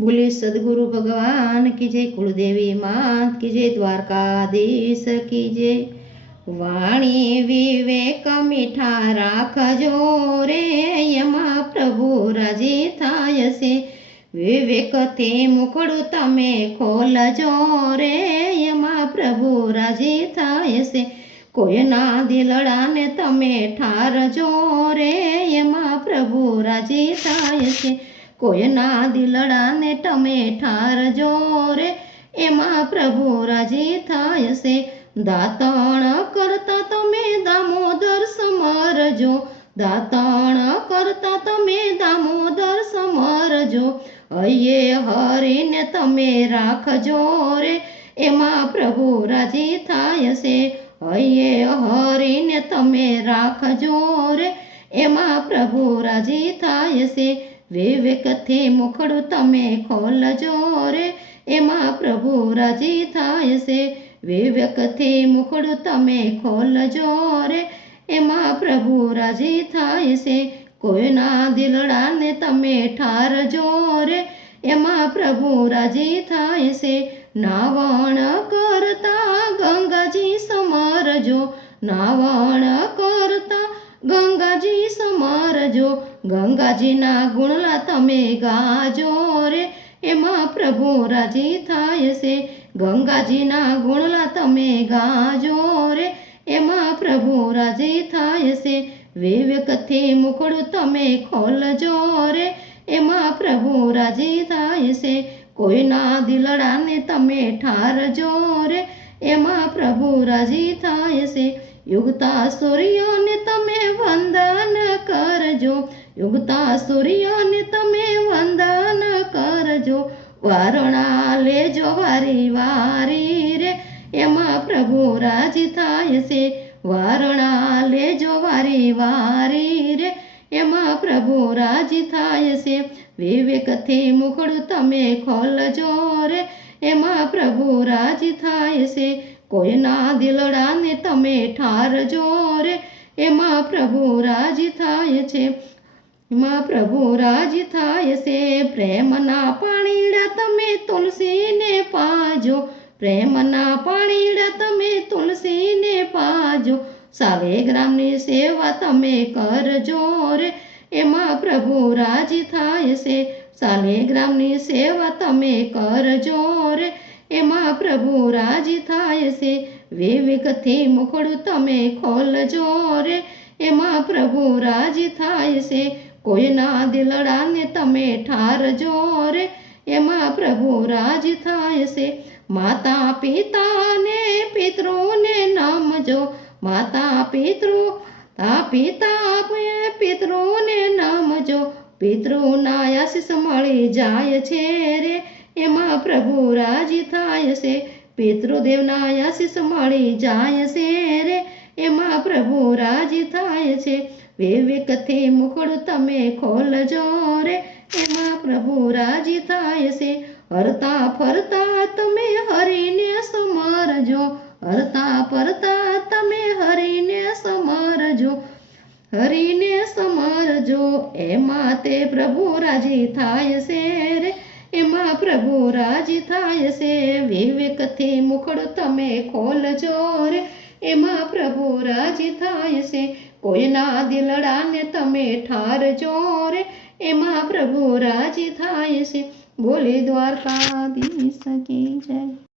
बोले सदगुरु भगवान की जय, कुलदेवी मात की जय, द्वारकाधीश की जय। वाणी विवेक मीठा राखजो रे, यमा प्रभु राजी थाय से। विवेक ते मुखड़ू तमे खोलजो रे, यमा प्रभु राजी थाय से। कोईना दिलड़ा ने तमे ठारजो रे, यमा प्रभु राजी थाय से। कोईना दिलड़ा ने तमे ठारजो रे, एमा प्रभु राजी थाय से। दातण करता तमे दामोदर समरजो, दातण करता तमे दामोदर समरजो। अये हरीने तमे राखजो रे, एमा प्रभु राजी थाय से। अये हरीने तमे राखजो रे, एमा प्रभु राजी थाय से। विवेक थी मुखड़ू तमे खोलजो रे, एमा प्रभु राजी थाय से। विवेक थी मुखड़ू तमे खोलजो रे, एमा प्रभु राजी थाय से। कोईना दिलड़ा ने तमे ठारजो रे, एमा प्रभु राजी थाय से। नावण करता गंगाजी समरजो, नावण करता गंगाजी समरजो। गंगाजी ना गुणला तमे गाजो रे, एमा प्रभु राजी थाय से। गंगाजी ना गुणला तमे गाजो रे, एमा प्रभु राजी थाय से। विवेक थी मुखड़ू तमे खोलजो रे, एमा प्रभु राजी थाय से। कोईना दिलड़ा ने तमे ठारजो रे, एमा प्रभु राजी थाय से। युगता सूर्य ने तमे वंदन करजो, युगता सूर्य ने तमे वंदन करजो। वारणा लेजो वारी वारी रे, एमा प्रभु राजी थाय से। वारणा लेजो वारी वारी रे, एमा प्रभु राजी थाय से। विवेक थी मुखड़ू तमे खोलजो रे, एमा प्रभु राजी थाय से। कोईना दिलड़ा ने तमे ठारजो रे, एमा प्रभु राजी थाय छे। एमा प्रभु राजी थाय से। प्रेमना पाणीड़ा तमे तुलसी ने पाजो, प्रेमना पाणीड़ा तमे तुलसी ने पाजो। शालिग्रामनी सेवा तमे करजो रे, एमा प्रभु राजी थाय से। शालिग्रामनी सेवा तमे करजो रे, एमा प्रभु राजी थाय से। विवेक थी मुखड़ू तमे खोलजो रे, एमा प्रभु राजी थाय से। कोईना दिलड़ा ने तमे ठारजो रे, एमा प्रभु राजी थाय से। माता पिता ने पितृ ने नमजो, माता पितृ पिता पितृ ने नमजो। पितृ ना आशीष मळी जाय छे रे, एमा प्रभु राजी थाय से। पितृदेवना आशीष मळी जाय से रे, एमा प्रभु राजी थाय छे। विवेक थी मुखड़ू तमे खोलजो रे, एमा प्रभु राजी थाय से। हरता फरता तमे हरीने समरजो, हरता फरता तमे हरीने समरजो, हरीने समरजो। एमा ते प्रभु राजी थाय से रे, एमा प्रभु राजी थाय से। विवेक थी मुखड़ू तमे खोलजो रे, एमा प्रभु राजी थाय से। कोईना दिलड़ा ने तमे ठारजो रे, एमा प्रभु राजी थाय से। बोले द्वारकाधीश की जय।